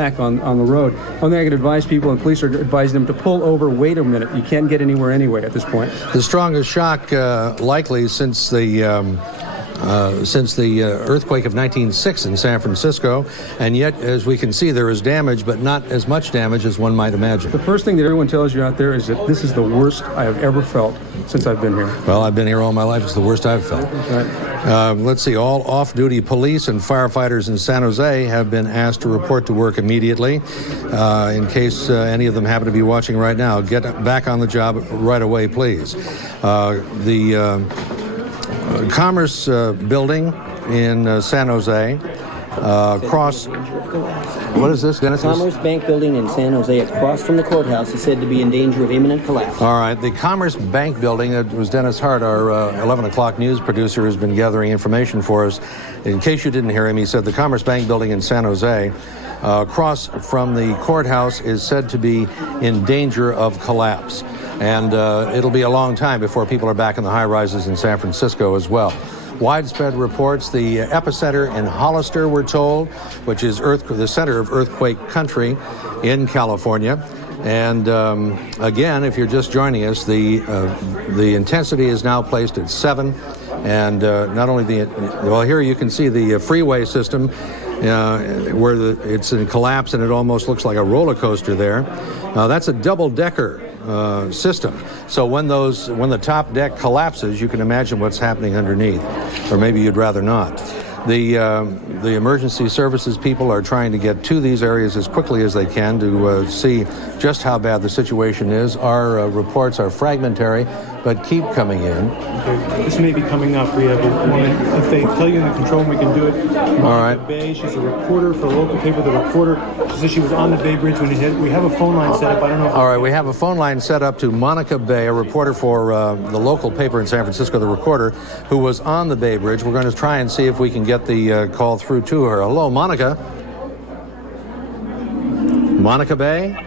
on the road. Only thing I could advise people, and police are advising them to pull over, wait a minute. You can't get anywhere anyway at this point. The strongest shock likely since the earthquake of 1906 in San Francisco, and yet, as we can see, there is damage, but not as much damage as one might imagine. The first thing that everyone tells you out there is that this is the worst I have ever felt since I've been here. Well, I've been here all my life. It's the worst I've felt. Right. Let's see. All off-duty police and firefighters in San Jose have been asked to report to work immediately. In case any of them happen to be watching right now, get back on the job right away, please. The Commerce building in San Jose, across, what is this, Dennis? Commerce Bank building in San Jose, across from the courthouse, is said to be in danger of imminent collapse. All right, the Commerce Bank building, it was Dennis Hart, our 11 o'clock news producer, has been gathering information for us. In case you didn't hear him, he said the Commerce Bank building in San Jose, across from the courthouse, is said to be in danger of collapse. And it'll be a long time before people are back in the high-rises in San Francisco as well. Widespread reports, the epicenter in Hollister, we're told, which is the center of earthquake country in California. And again, if you're just joining us, the intensity is now placed at 7. And not only well, here you can see the freeway system where it's in collapse, and it almost looks like a roller coaster there. That's a double-decker system. So when the top deck collapses, you can imagine what's happening underneath, or maybe you'd rather not. The emergency services people are trying to get to these areas as quickly as they can to see just how bad the situation is. Our reports are fragmentary, but keep coming in. Okay. This may be coming up. We have a woman, if they tell you in the control room, we can do it. All right. Bay, she's a reporter for a local paper. The reporter, she said she was on the Bay Bridge when it hit. We have a phone line set up. I don't know. All right, we have a phone line set up to Monica Bay, a reporter for the local paper in San Francisco, The Recorder, who was on the Bay Bridge. We're going to try and see if we can get the call through to her. Hello, Monica. Monica Bay?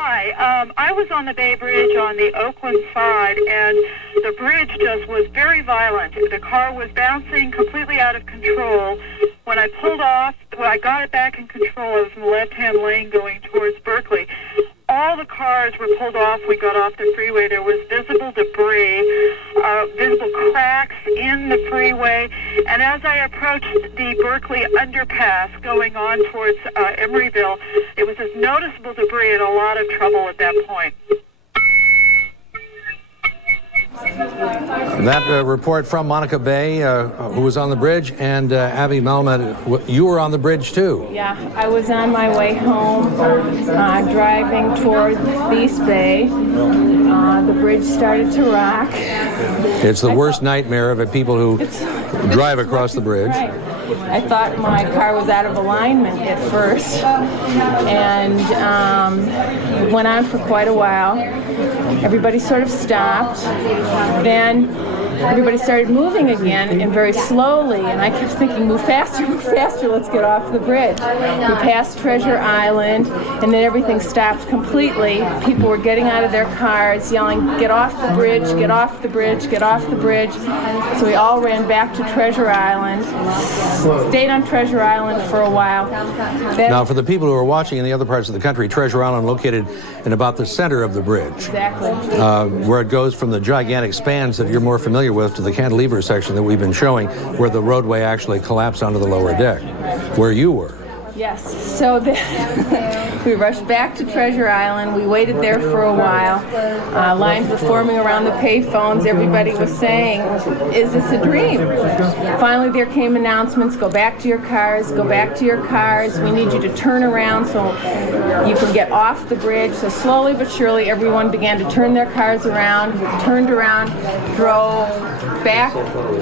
Hi, I was on the Bay Bridge on the Oakland side, and the bridge just was very violent. The car was bouncing completely out of control. When I pulled off, I got it back in control. I was in the left-hand lane going towards Berkeley. All the cars were pulled off. We got off the freeway. There was visible debris, visible cracks in the freeway. And as I approached the Berkeley underpass going on towards Emeryville, it was this noticeable debris and a lot of trouble at that point. That report from Monica Bay, who was on the bridge, and Abbie Melman, you were on the bridge too. Yeah, I was on my way home, driving toward the East Bay. The bridge started to rock. It's the worst nightmare of people who drive across the bridge. Right. I thought my car was out of alignment at first, and it went on for quite a while. Everybody sort of stopped. Then everybody started moving again, and very slowly, and I kept thinking, move faster, let's get off the bridge. We passed Treasure Island, and then everything stopped completely. People were getting out of their cars, yelling, get off the bridge, get off the bridge, get off the bridge. So we all ran back to Treasure Island, stayed on Treasure Island for a while. Then, now, for the people who are watching in the other parts of the country, Treasure Island located in about the center of the bridge. Exactly. Where it goes from the gigantic spans that you're more familiar with to the cantilever section that we've been showing, where the roadway actually collapsed onto the lower deck, where you were. Yes, so then we rushed back to Treasure Island. We waited there for a while. Lines were forming around the payphones. Everybody was saying, is this a dream? Finally, there came announcements, go back to your cars, go back to your cars. We need you to turn around so you can get off the bridge. So slowly but surely, everyone began to turn their cars around. We turned around, drove back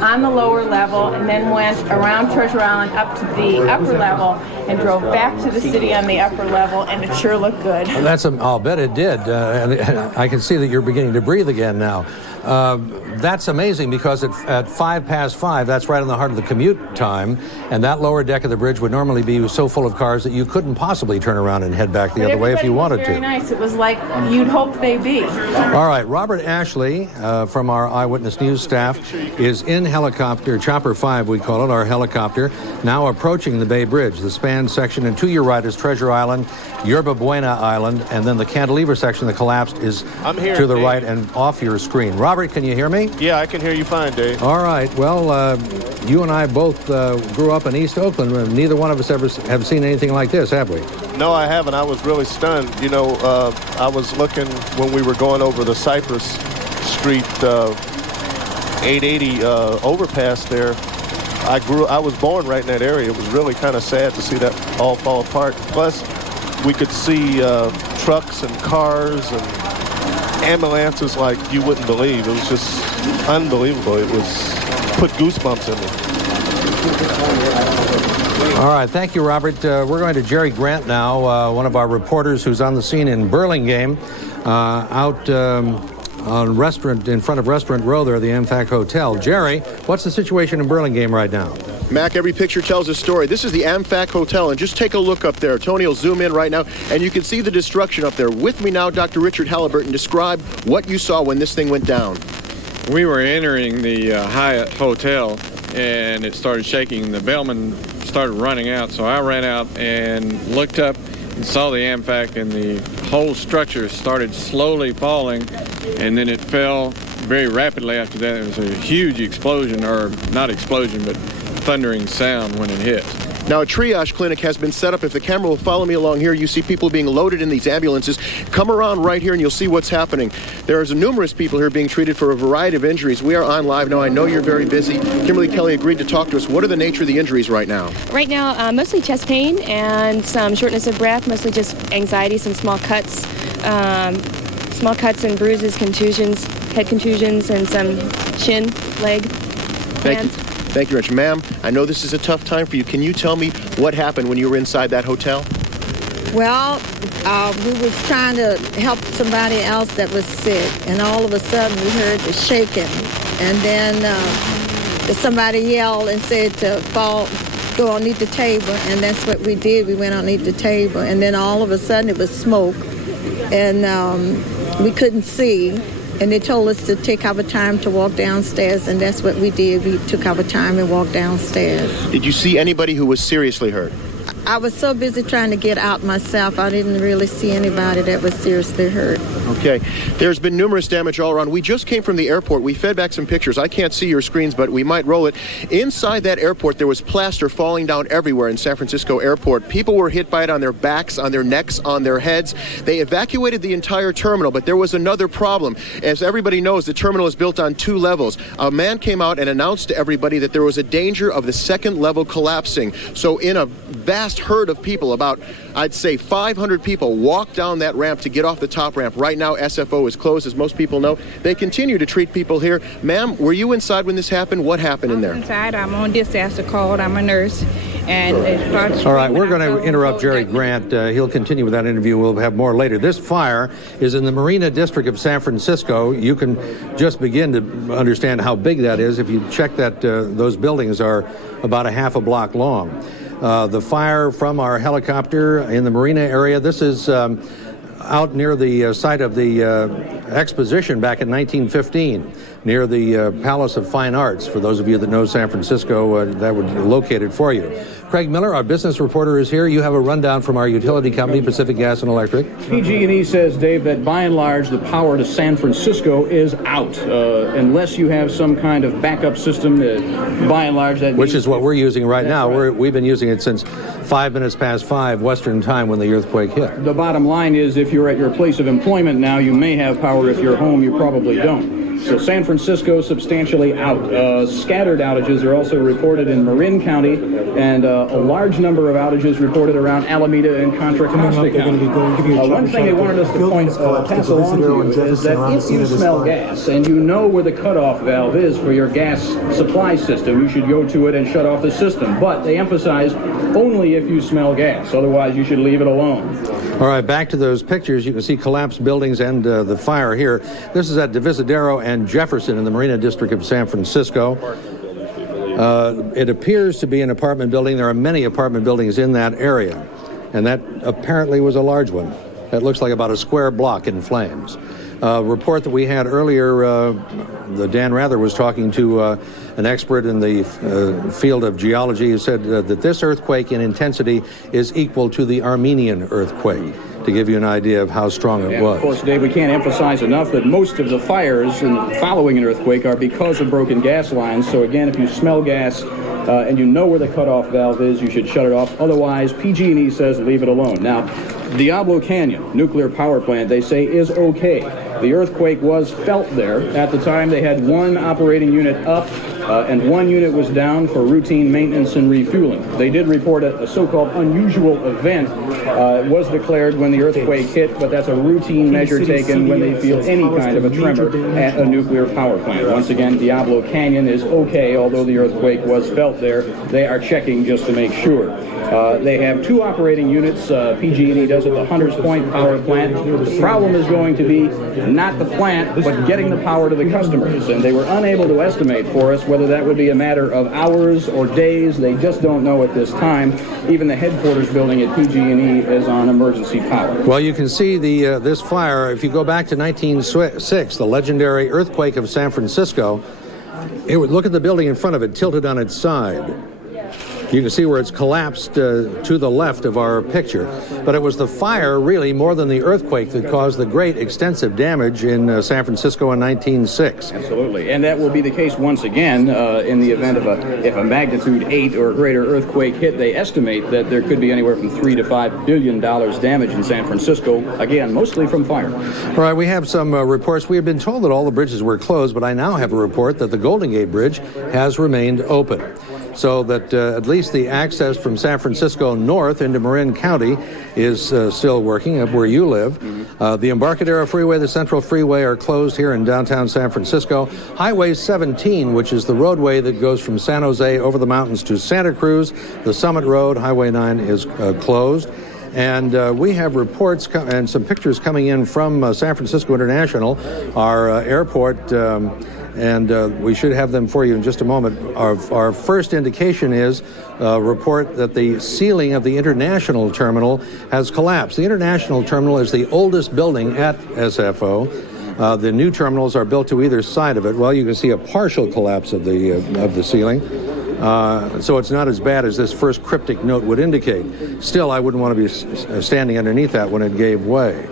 on the lower level, and then went around Treasure Island up to the upper level and drove back to the city on the upper level, and it sure looked good. I'll bet it did. And I can see that you're beginning to breathe again now. That's amazing because at 5:05, that's right in the heart of the commute time, and that lower deck of the bridge would normally be so full of cars that you couldn't possibly turn around and head back the other way if you wanted to. Very nice. It was like you'd hope they be. All right, Robert Ashley from our Eyewitness News staff is in helicopter, Chopper 5 we call it, our helicopter, now approaching the Bay Bridge, the span section, and to your right is Treasure Island, Yerba Buena Island, and then the cantilever section that collapsed is to the right and off your screen. Robert, can you hear me? Yeah, I can hear you fine, Dave. All right. Well, you and I both grew up in East Oakland. Neither one of us ever have seen anything like this, have we? No, I haven't. I was really stunned. You know, I was looking when we were going over the Cypress Street 880 overpass there. I was born right in that area. It was really kind of sad to see that all fall apart. Plus, we could see trucks and cars and ambulances like you wouldn't believe. It was just unbelievable. It was put goosebumps in me. All right. Thank you, Robert. We're going to Jerry Grant now, one of our reporters who's on the scene in Burlingame, out on restaurant in front of Restaurant Row there, the Amfac Hotel. Jerry, what's the situation in Burlingame right now? Mac, every picture tells a story. This is the Amfac Hotel, and just take a look up there. Tony will zoom in right now, and you can see the destruction up there. With me now, Dr. Richard Halliburton. Describe what you saw when this thing went down. We were entering the Hyatt Hotel, and it started shaking. The bellman started running out, so I ran out and looked up and saw the Amfac, and the whole structure started slowly falling, and then it fell very rapidly after that. It was a huge explosion, or not explosion, but thundering sound when it hit. Now, a triage clinic has been set up. If the camera will follow me along here, you see people being loaded in these ambulances. Come around right here and you'll see what's happening. There's numerous people here being treated for a variety of injuries. We are on live now. I know you're very busy. Kimberly Kelly agreed to talk to us. What are the nature of the injuries right now? Right now, mostly chest pain and some shortness of breath, mostly just anxiety, some small cuts and bruises, contusions, head contusions, and some chin, leg, hands. Thank you, Rich. Ma'am, I know this is a tough time for you. Can you tell me what happened when you were inside that hotel? Well, we was trying to help somebody else that was sick, and all of a sudden we heard the shaking, and then somebody yelled and said to go underneath the table, and that's what we did. We went underneath the table, and then all of a sudden it was smoke, and we couldn't see. And they told us to take our time to walk downstairs, and that's what we did. We took our time and walked downstairs. Did you see anybody who was seriously hurt? I was so busy trying to get out myself, I didn't really see anybody that was seriously hurt. Okay. There's been numerous damage all around. We just came from the airport. We fed back some pictures. I can't see your screens, but we might roll it. Inside that airport, there was plaster falling down everywhere in San Francisco Airport. People were hit by it on their backs, on their necks, on their heads. They evacuated the entire terminal, but there was another problem. As everybody knows, the terminal is built on 2 levels. A man came out and announced to everybody that there was a danger of the 2nd level collapsing. So in a vast herd of people, about, I'd say 500 people, walked down that ramp to get off the top ramp. Right now, SFO is closed, as most people know. They continue to treat people here. Ma'am, were you inside when this happened? What happened in there? Inside. I'm on disaster call. I'm a nurse. And it started. All right, we're going to interrupt Jerry Grant. He'll continue with that interview. We'll have more later. This fire is in the Marina District of San Francisco. You can just begin to understand how big that is if you check that those buildings are about a half a block long. The fire from our helicopter in the Marina area, this is out near the site of the exposition back in 1915, near the Palace of Fine Arts. For those of you that know San Francisco, that would be located for you. Craig Miller, our business reporter, is here. You have a rundown from our utility company, Pacific Gas and Electric. PG&E says, Dave, that by and large the power to San Francisco is out, unless you have some kind of backup system. By and large, that which is what we're using right now. Right. We've been using it since 5 minutes past 5 Western time when the earthquake hit. The bottom line is, if you're at your place of employment now, you may have power. If you're home, you probably don't. So San Francisco substantially out. Scattered outages are also reported in Marin County, and a large number of outages reported around Alameda and Contra Costa County. One thing they wanted us to pass along to you is that if you smell gas and you know where the cutoff valve is for your gas supply system, you should go to it and shut off the system. But they emphasize only if you smell gas. Otherwise, you should leave it alone. All right, back to those pictures. You can see collapsed buildings and the fire here. This is at Divisadero and and Jefferson in the Marina District of San Francisco. It appears to be an apartment building. There are many apartment buildings in that area, and that apparently was a large one. That looks like about a square block in flames. Report that we had earlier, Dan Rather was talking to an expert in the field of geology who said that this earthquake in intensity is equal to the Armenian earthquake, to give you an idea of how strong it was. Of course, Dave, we can't emphasize enough that most of the fires following an earthquake are because of broken gas lines. So again, if you smell gas and you know where the cutoff valve is, you should shut it off. Otherwise, PG&E says leave it alone. Now, Diablo Canyon nuclear power plant, they say, is okay. The earthquake was felt there. At the time, they had one operating unit up and one unit was down for routine maintenance and refueling. They did report a so-called unusual event. It was declared when the earthquake hit, but that's a routine measure taken when they feel any kind of a tremor at a nuclear power plant. Once again, Diablo Canyon is okay, although the earthquake was felt there. They are checking just to make sure. They have two operating units. PG&E does at the Hunters Point power plant. The problem is going to be not the plant, but getting the power to the customers. And they were unable to estimate for us whether that would be a matter of hours or days. They just don't know at this time. Even the headquarters building at PG&E is on emergency power. Well, you can see this fire. If you go back to 1906, the legendary earthquake of San Francisco, it would look at the building in front of it, tilted on its side. You can see where it's collapsed to the left of our picture. But it was the fire, really, more than the earthquake that caused the great extensive damage in San Francisco in 1906. Absolutely. And that will be the case once again in the event of if a magnitude 8 or greater earthquake hit. They estimate that there could be anywhere from $3 to $5 billion damage in San Francisco, again, mostly from fire. All right, we have some reports. We have been told that all the bridges were closed, but I now have a report that the Golden Gate Bridge has remained open, so that at least the access from San Francisco north into Marin County is still working up where you live. The Embarcadero Freeway, the Central Freeway are closed here in downtown San Francisco. Highway 17, which is the roadway that goes from San Jose over the mountains to Santa Cruz, the Summit Road, Highway 9 is closed. And we have reports and some pictures coming in from San Francisco International, our airport, and we should have them for you in just a moment. Our first indication is a report that the ceiling of the International Terminal has collapsed. The International Terminal is the oldest building at SFO. The new terminals are built to either side of it. Well, you can see a partial collapse of the ceiling. So it's not as bad as this first cryptic note would indicate. Still, I wouldn't want to be standing underneath that when it gave way.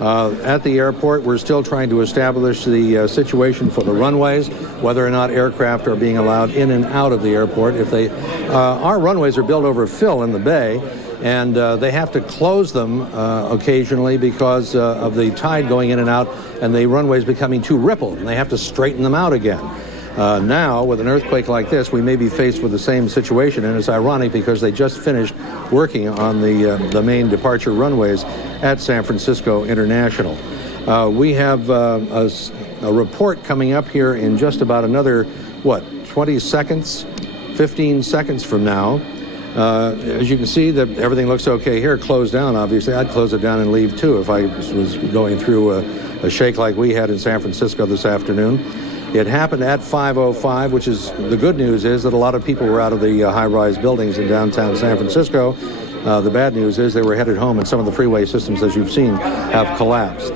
At the airport, we're still trying to establish the situation for the runways, whether or not aircraft are being allowed in and out of the airport. If they, our runways are built over fill in the bay, and they have to close them occasionally because of the tide going in and out, and the runways becoming too rippled, and they have to straighten them out again. Now, with an earthquake like this, we may be faced with the same situation, and it's ironic because they just finished working on the main departure runways at San Francisco International. We have a report coming up here in just about another, 20 seconds, 15 seconds from now. As you can see, that everything looks okay here. Closed down, obviously. I'd close it down and leave, too, if I was going through a shake like we had in San Francisco this afternoon. It happened at 5:05, which is the good news is that a lot of people were out of the high-rise buildings in downtown San Francisco. The bad news is they were headed home, and some of the freeway systems, as you've seen, have collapsed.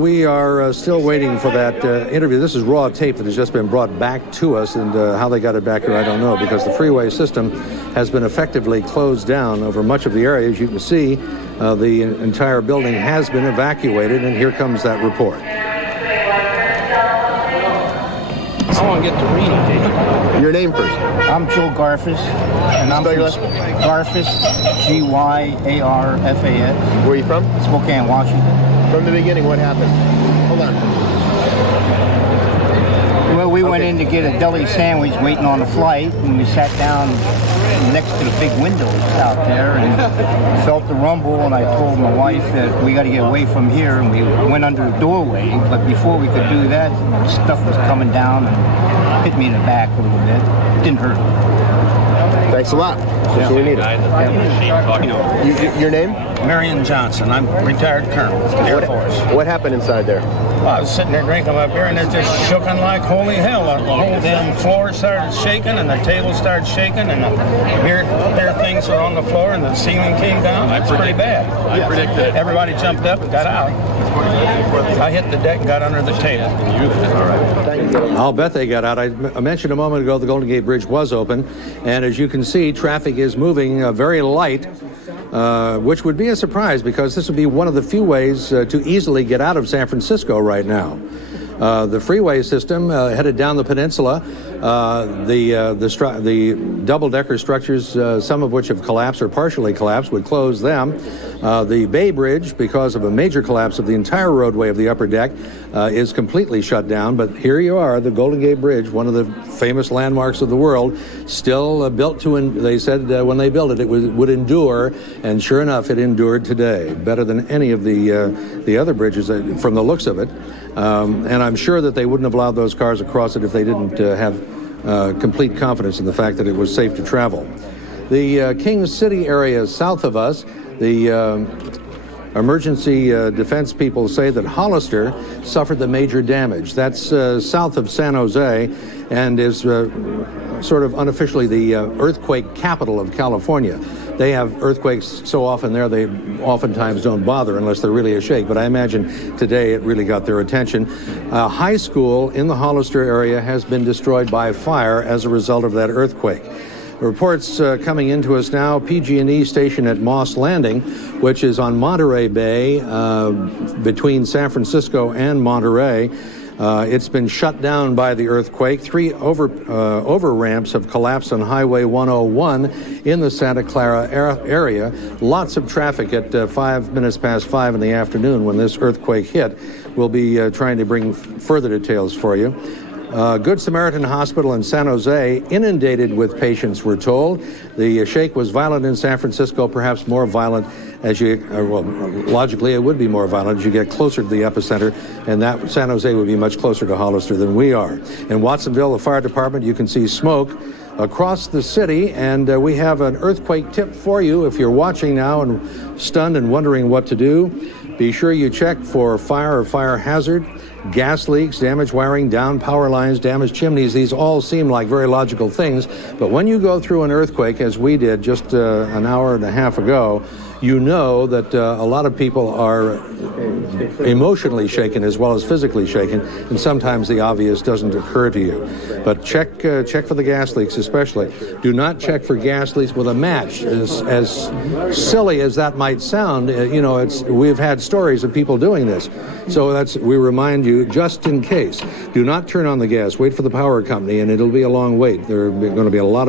We are still waiting for that interview. This is raw tape that has just been brought back to us, and how they got it back here, I don't know, because the freeway system has been effectively closed down over much of the area. As you can see, the entire building has been evacuated, and here comes that report. I want to get to Rena. Your name first. I'm Joe Garfas, and I'm from Garfas, Gyarfas. Where are you from? Spokane, Washington. From the beginning, what happened? Hold on. Well, we went in to get a deli sandwich waiting on the flight, and we sat down next to the big windows out there and felt the rumble, and I told my wife that we got to get away from here, and we went under the doorway, but before we could do that, stuff was coming down and hit me in the back a little bit. It didn't hurt. Thanks a lot. That's what we need. Your name? Marion Johnson. I'm retired colonel, Air Force. What happened inside there? I was sitting there drinking my beer, and it just shooking like holy hell. The whole damn floor started shaking, and the table started shaking, and the beer things were on the floor, and the ceiling came down. It's pretty bad. I predicted it. Everybody jumped up and got out. I hit the deck and got under the table. All right. I'll bet they got out. I mentioned a moment ago the Golden Gate Bridge was open, and as you can see, traffic is moving very light, which would be a surprise because this would be one of the few ways to easily get out of San Francisco right now. The freeway system headed down the peninsula. The double-decker structures, some of which have collapsed or partially collapsed, would close them. The Bay Bridge, because of a major collapse of the entire roadway of the upper deck, is completely shut down. But here you are, the Golden Gate Bridge, one of the famous landmarks of the world, still built to, they said when they built it, it would endure, and sure enough, it endured today, better than any of the other bridges from the looks of it. And I'm sure that they wouldn't have allowed those cars across it if they didn't have complete confidence in the fact that it was safe to travel. The Kings City area south of us, the emergency defense people say that Hollister suffered the major damage. That's south of San Jose and is sort of unofficially the earthquake capital of California. They have earthquakes so often there, they oftentimes don't bother unless they're really a shake. But I imagine today it really got their attention. A high school in the Hollister area has been destroyed by fire as a result of that earthquake. Reports coming into us now, PG&E station at Moss Landing, which is on Monterey Bay between San Francisco and Monterey. It's been shut down by the earthquake. 3 over ramps have collapsed on Highway 101 in the Santa Clara area. Lots of traffic at 5 minutes past 5 in the afternoon when this earthquake hit. We'll be trying to bring further details for you. Good Samaritan Hospital in San Jose inundated with patients, we're told. The shake was violent in San Francisco, perhaps more violent as you, well, logically it would be more violent as you get closer to the epicenter, and that San Jose would be much closer to Hollister than we are. In Watsonville, the fire department, you can see smoke across the city, and we have an earthquake tip for you if you're watching now and stunned and wondering what to do. Be sure you check for fire or fire hazard, gas leaks, damaged wiring, down power lines, damaged chimneys. These all seem like very logical things, but when you go through an earthquake, as we did just an hour and a half ago, you know that a lot of people are emotionally shaken as well as physically shaken, and sometimes the obvious doesn't occur to you. But check for the gas leaks especially. Do not check for gas leaks with a match. As silly as that might sound, you know, we've had stories of people doing this. So we remind you, just in case, do not turn on the gas. Wait for the power company, and it'll be a long wait. There are going to be a lot of